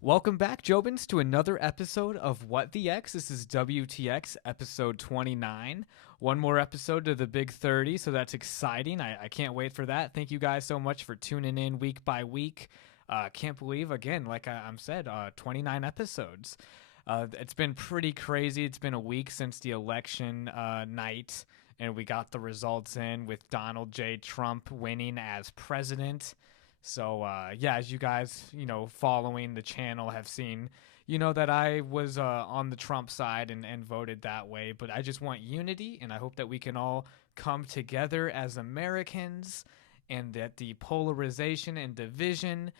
Welcome back, Jobins, to another episode of What the X. This is WTX, episode 29. One more episode to the big 30, so that's exciting. I can't wait for that. Thank you guys so much for tuning in week by week. Can't believe, again, like I'm said, 29 episodes. It's been pretty crazy. It's been a week since the election night, and we got the results in with Donald J. Trump winning as president. So, as you guys, following the channel have seen, that I was on the Trump side and voted that way. But I just want unity, and I hope that we can all come together as Americans and that the polarization and division,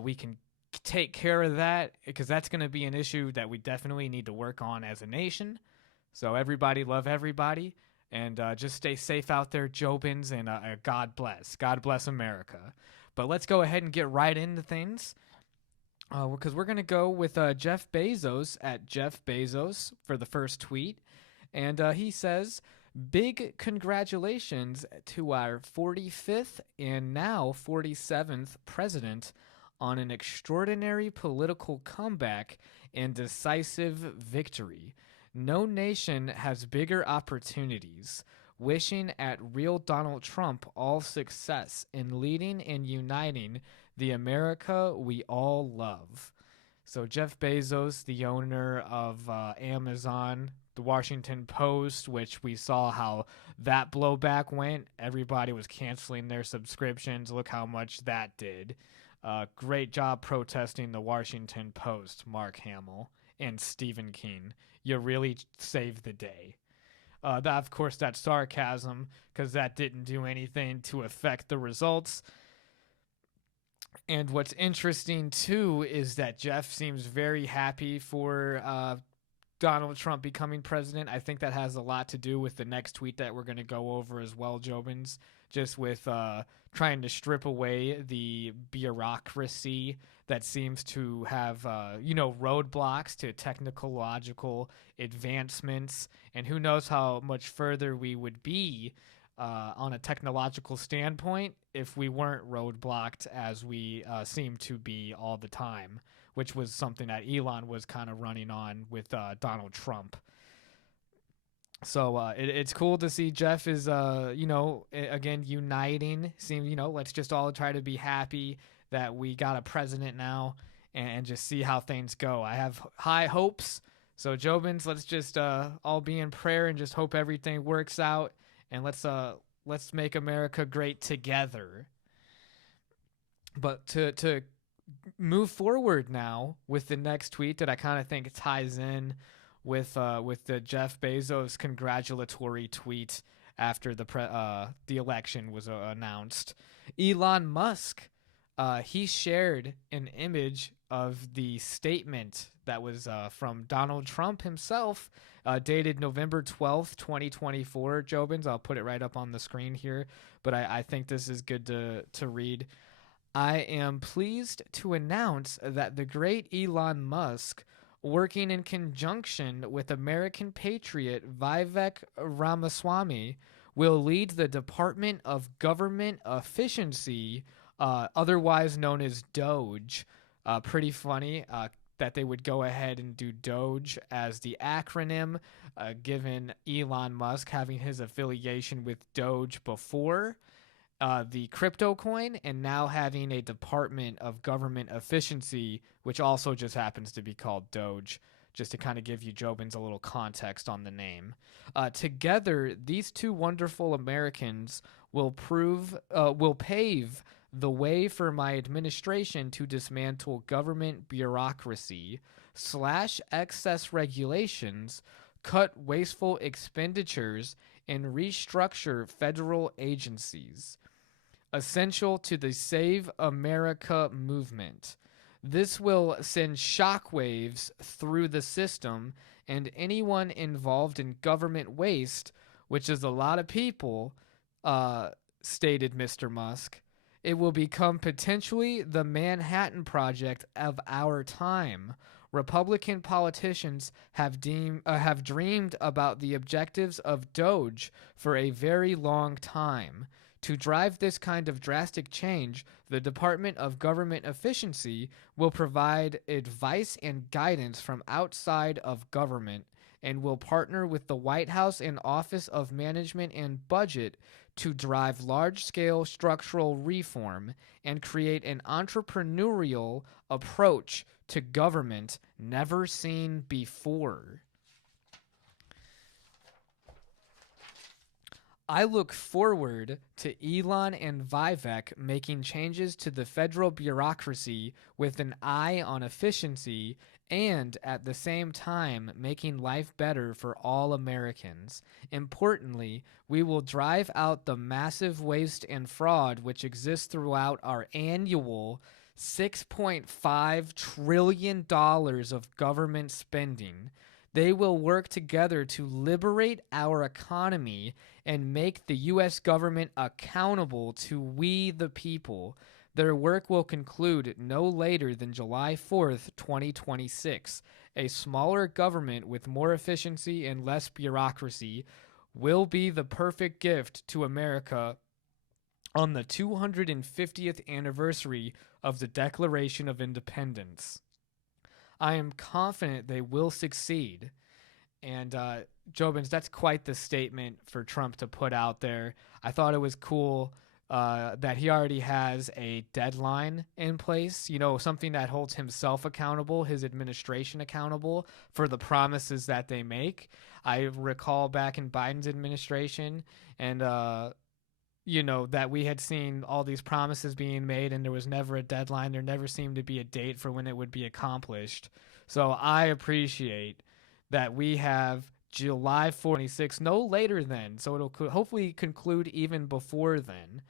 we can take care of that because that's going to be an issue that we definitely need to work on as a nation. So everybody love everybody. And just stay safe out there, Jobins, and God bless. God bless America. But let's go ahead and get right into things because we're going to go with Jeff Bezos at Jeff Bezos for the first tweet. And he says, big congratulations to our 45th and now 47th president on an extraordinary political comeback and decisive victory. No nation has bigger opportunities. Wishing at real Donald Trump all success in leading and uniting the America we all love. So Jeff Bezos, the owner of Amazon, the Washington Post, which we saw how that blowback went. Everybody was canceling their subscriptions. Look how much that did. Great job protesting the Washington Post, Mark Hamill and Stephen King. You really saved the day. Of course, that's sarcasm because that didn't do anything to affect the results. And what's interesting, too, is that Jeff seems very happy for Donald Trump becoming president. I think that has a lot to do with the next tweet that we're going to go over as well, Jobins, just with trying to strip away the bureaucracy that seems to have, roadblocks to technological advancements. And who knows how much further we would be on a technological standpoint if we weren't roadblocked as we seem to be all the time, which was something that Elon was kind of running on with Donald Trump. So it's cool to see Jeff is, again, uniting. Let's just all try to be happy that we got a president now and just see how things go. I have high hopes. So, Jobins, let's just all be in prayer and just hope everything works out. And let's make America great together. But to move forward now with the next tweet that I kind of think ties in with the Jeff Bezos congratulatory tweet after the election was announced. Elon Musk, he shared an image of the statement that was from Donald Trump himself, dated November 12th, 2024. Jobins, I'll put it right up on the screen here, but I think this is good to read. I am pleased to announce that the great Elon Musk, working in conjunction with American patriot Vivek Ramaswamy, will lead the Department of Government Efficiency, otherwise known as DOGE. Pretty funny that they would go ahead and do DOGE as the acronym, given Elon Musk having his affiliation with DOGE before the crypto coin and now having a Department of Government Efficiency, which also just happens to be called DOGE, just to kind of give you, Jobins, a little context on the name. Together, these two wonderful Americans will pave the way for my administration to dismantle government bureaucracy, slash excess regulations, cut wasteful expenditures, and restructure federal agencies. Essential to the Save America movement. This will send shockwaves through the system, and anyone involved in government waste, which is a lot of people, stated Mr. Musk. It will become potentially the Manhattan Project of our time. Republican politicians have dreamed about the objectives of DOGE for a very long time. To drive this kind of drastic change, the Department of Government Efficiency will provide advice and guidance from outside of government and will partner with the White House and Office of Management and Budget to drive large-scale structural reform and create an entrepreneurial approach to government never seen before. I look forward to Elon and Vivek making changes to the federal bureaucracy with an eye on efficiency and, at the same time, making life better for all Americans. Importantly, we will drive out the massive waste and fraud which exists throughout our annual $6.5 trillion of government spending. They will work together to liberate our economy and make the U.S. government accountable to we the people. Their work will conclude no later than July 4th, 2026. A smaller government with more efficiency and less bureaucracy will be the perfect gift to America on the 250th anniversary of the Declaration of Independence. I am confident they will succeed. And Jobins, that's quite the statement for Trump to put out there. I thought it was cool that he already has a deadline in place, you know, something that holds himself accountable, his administration accountable for the promises that they make. I recall back in Biden's administration and, you know, that we had seen all these promises being made and there was never a deadline. There never seemed to be a date for when it would be accomplished. So I appreciate that we have July 26th, no later than. So it'll hopefully conclude even before then.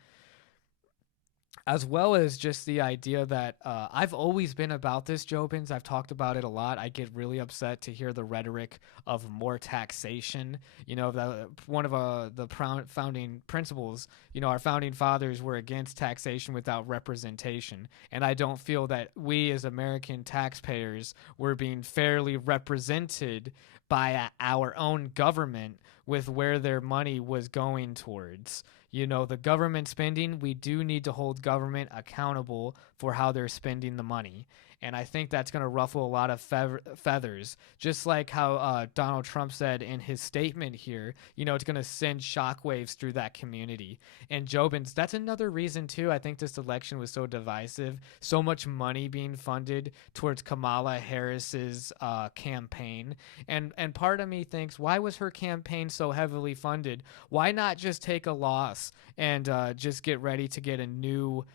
As well as just the idea that I've always been about this, Jobins. I've talked about it a lot. I get really upset to hear the rhetoric of more taxation. You know, one of the founding principles, you know, our founding fathers were against taxation without representation. And I don't feel that we as American taxpayers were being fairly represented by our own government with where their money was going towards. You know, the government spending, we do need to hold government accountable for how they're spending the money. And I think that's going to ruffle a lot of feathers. Just like how Donald Trump said in his statement here, you know, it's going to send shockwaves through that community. And Jobins, that's another reason, too, I think this election was so divisive. So much money being funded towards Kamala Harris's campaign. And part of me thinks, why was her campaign so heavily funded? Why not just take a loss and just get ready to get a new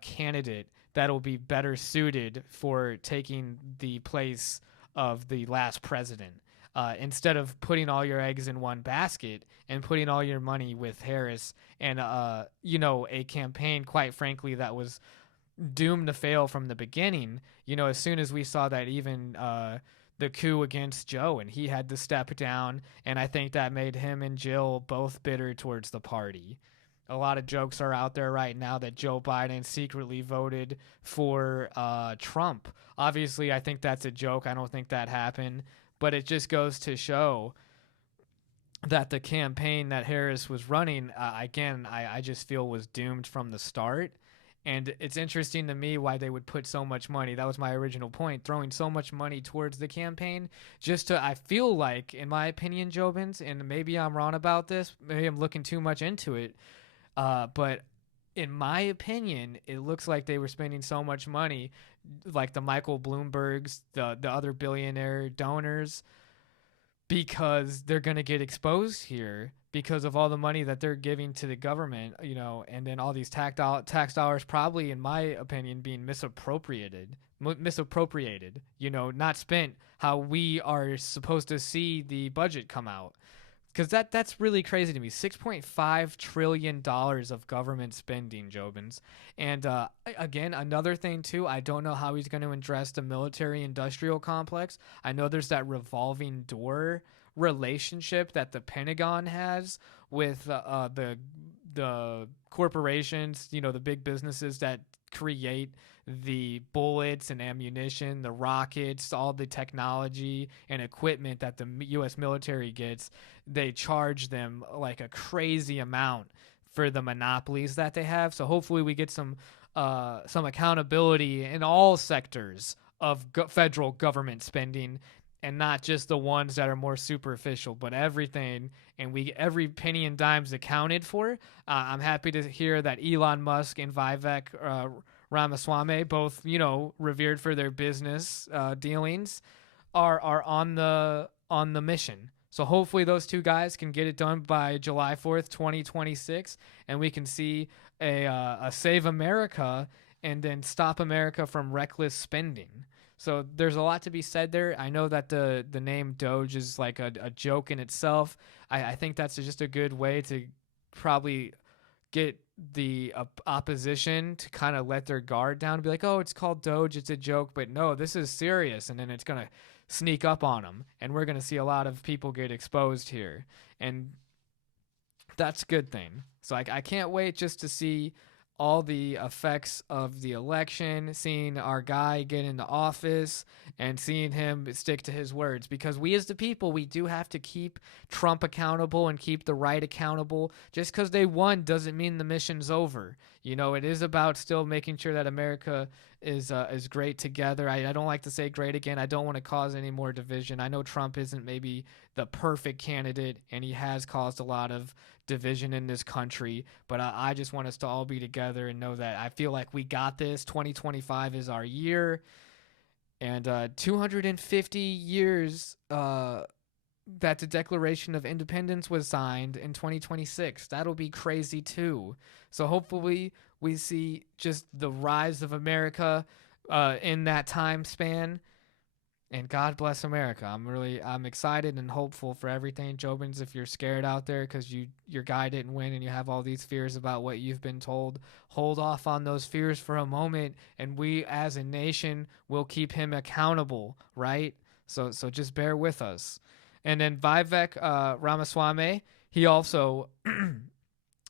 candidate that'll be better suited for taking the place of the last president, instead of putting all your eggs in one basket and putting all your money with Harris and, you know, a campaign, quite frankly, that was doomed to fail from the beginning. You know, as soon as we saw that even the coup against Joe and he had to step down, and I think that made him and Jill both bitter towards the party. A lot of jokes are out there right now that Joe Biden secretly voted for Trump. Obviously, I think that's a joke. I don't think that happened. But it just goes to show that the campaign that Harris was running, again, I just feel was doomed from the start. And it's interesting to me why they would put so much money. That was my original point, throwing so much money towards the campaign. Just to, I feel like, in my opinion, Jobins, and maybe I'm wrong about this, maybe I'm looking too much into it, but in my opinion, it looks like they were spending so much money, like the Michael Bloombergs, the other billionaire donors, because they're going to get exposed here because of all the money that they're giving to the government, you know, and then all these tax dollars probably, in my opinion, being misappropriated, you know, not spent how we are supposed to see the budget come out. Because that's really crazy to me. $6.5 trillion of government spending, Jobins. And again, another thing, too, I don't know how he's going to address the military-industrial complex. I know there's that revolving door relationship that the Pentagon has with the corporations, you know, the big businesses that create the bullets and ammunition, the rockets, all the technology and equipment that the U.S. military gets. They charge them like a crazy amount for the monopolies that they have. So hopefully we get some accountability in all sectors of federal government spending, and not just the ones that are more superficial, but everything, and every penny and dime's accounted for. I'm happy to hear that Elon Musk and Vivek Ramaswamy, both revered for their business dealings, are on the mission. So hopefully those two guys can get it done by July 4th, 2026, and we can see a Save America and then Stop America from Reckless Spending. So there's a lot to be said there. I know that the name Doge is like a joke in itself. I think that's just a good way to probably get the opposition to kind of let their guard down and be like, oh, it's called Doge, it's a joke, but no, this is serious, and then it's going to sneak up on them, and we're going to see a lot of people get exposed here, and that's a good thing. So I can't wait just to see all the effects of the election, seeing our guy get into office and seeing him stick to his words, because we as the people, we do have to keep Trump accountable and keep the right accountable. Just because they won doesn't mean the mission's over. It is about still making sure that America is great together. I don't like to say great again. I don't want to cause any more division. I know Trump isn't maybe the perfect candidate, and he has caused a lot of division in this country, but I just want us to all be together and know that I feel like we got this. 2025 is our year, and 250 years that the Declaration of Independence was signed in 2026. That'll be crazy too. So hopefully we see just the rise of America in that time span. And God bless America. I'm excited and hopeful for everything. Jobins, if you're scared out there because your guy didn't win and you have all these fears about what you've been told, hold off on those fears for a moment, and we as a nation will keep him accountable, right? So just bear with us. And then Vivek Ramaswamy, he also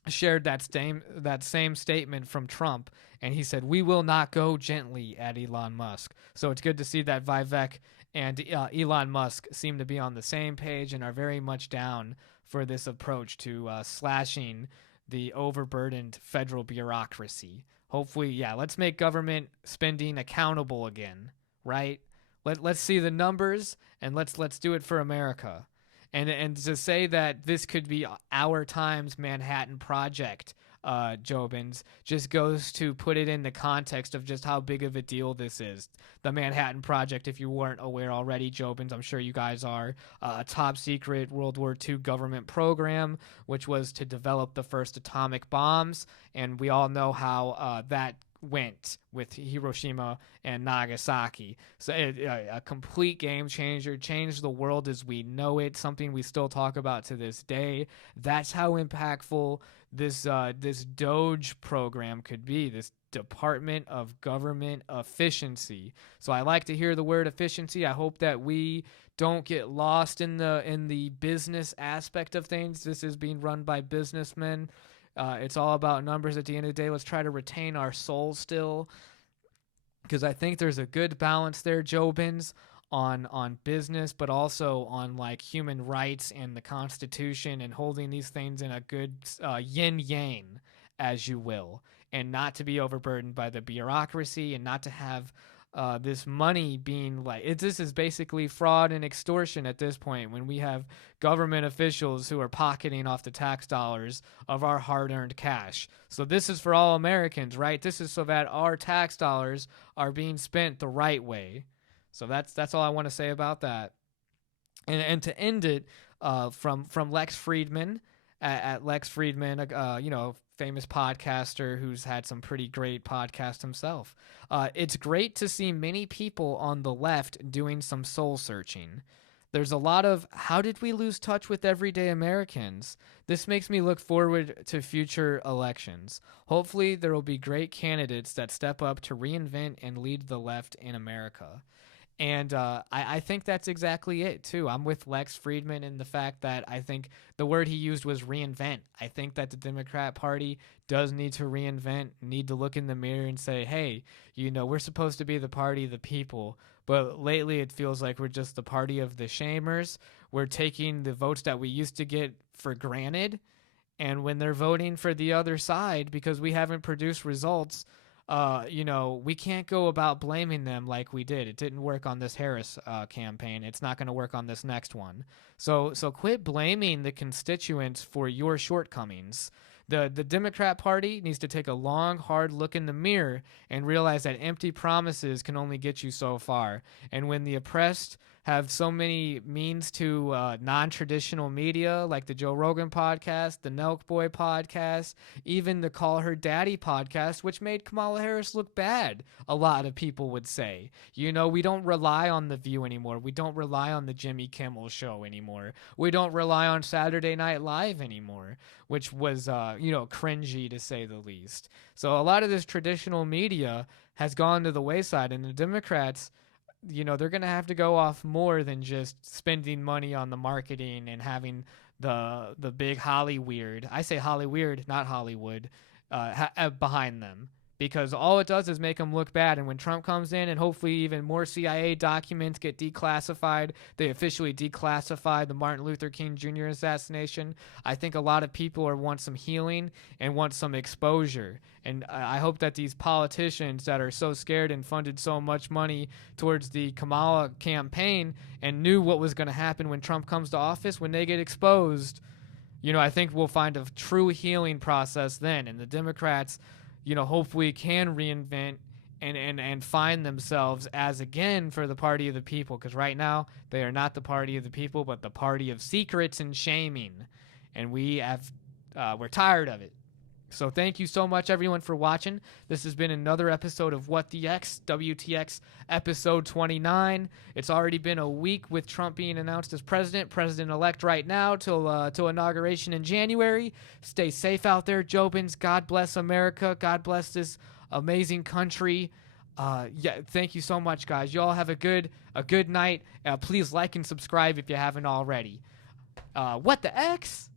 shared that same statement from Trump, and he said, "We will not go gently at Elon Musk." So it's good to see that Vivek and Elon Musk seem to be on the same page and are very much down for this approach to slashing the overburdened federal bureaucracy. Hopefully, let's make government spending accountable again, right? Let's see the numbers, and let's do it for America. And to say that this could be our time's Manhattan Project, Jobins, just goes to put it in the context of just how big of a deal this is. The Manhattan Project, if you weren't aware already, Jobins, I'm sure you guys are, a top secret World War II government program, which was to develop the first atomic bombs. And we all know how that went with Hiroshima and Nagasaki. So a complete game changer, changed the world as we know it, something we still talk about to this day. That's how impactful this DOGE program could be, this Department of Government Efficiency. So I like to hear the word efficiency. I hope that we don't get lost in the business aspect of things. This is being run by businessmen. It's all about numbers at the end of the day. Let's try to retain our soul still, because I think there's a good balance there, Jobins, on business, but also on like human rights and the Constitution, and holding these things in a good yin-yang, as you will, and not to be overburdened by the bureaucracy, and not to have this money being this is basically fraud and extortion at this point, when we have government officials who are pocketing off the tax dollars of our hard-earned cash. So this is for all Americans, right? This is so that our tax dollars are being spent the right way. So that's all I want to say about that. And to end it, from Lex Friedman at Lex Friedman, famous podcaster who's had some pretty great podcasts himself. It's great to see many people on the left doing some soul searching. There's a lot of, how did we lose touch with everyday Americans? This makes me look forward to future elections. Hopefully there will be great candidates that step up to reinvent and lead the left in America. And I think that's exactly it, too. I'm with Lex Friedman in the fact that I think the word he used was reinvent. I think that the Democrat Party does need to reinvent, need to look in the mirror and say, hey, we're supposed to be the party of the people. But lately it feels like we're just the party of the shamers. We're taking the votes that we used to get for granted, And when they're voting for the other side because we haven't produced results, we can't go about blaming them like we did. It didn't work on this Harris campaign. It's not going to work on this next one. So quit blaming the constituents for your shortcomings. The Democrat Party needs to take a long, hard look in the mirror and realize that empty promises can only get you so far. And when the oppressed have so many means to non-traditional media like the Joe Rogan podcast, the Nelk Boy podcast, even the Call Her Daddy podcast, which made Kamala Harris look bad, a lot of people would say. We don't rely on The View anymore. We don't rely on the Jimmy Kimmel Show anymore. We don't rely on Saturday Night Live anymore, which was, cringy to say the least. So a lot of this traditional media has gone to the wayside, and the Democrats, they're going to have to go off more than just spending money on the marketing and having the big Hollyweird. I say Hollyweird, not Hollywood, behind them. Because all it does is make them look bad. And when Trump comes in and hopefully even more CIA documents get declassified, they officially declassified the Martin Luther King Jr. assassination, I think a lot of people want some healing and want some exposure. And I hope that these politicians that are so scared and funded so much money towards the Kamala campaign and knew what was going to happen when Trump comes to office, when they get exposed, I think we'll find a true healing process then. And the Democrats, hopefully can reinvent and find themselves as, again, for the party of the people. Because right now, they are not the party of the people, but the party of secrets and shaming. And we're tired of it. So thank you so much, everyone, for watching. This has been another episode of What the X, WTX episode 29. It's already been a week with Trump being announced as president-elect right now till inauguration in January. Stay safe out there, Jobins. God bless America. God bless this amazing country. Thank you so much, guys. You all have a good night. Please like and subscribe if you haven't already. What the X?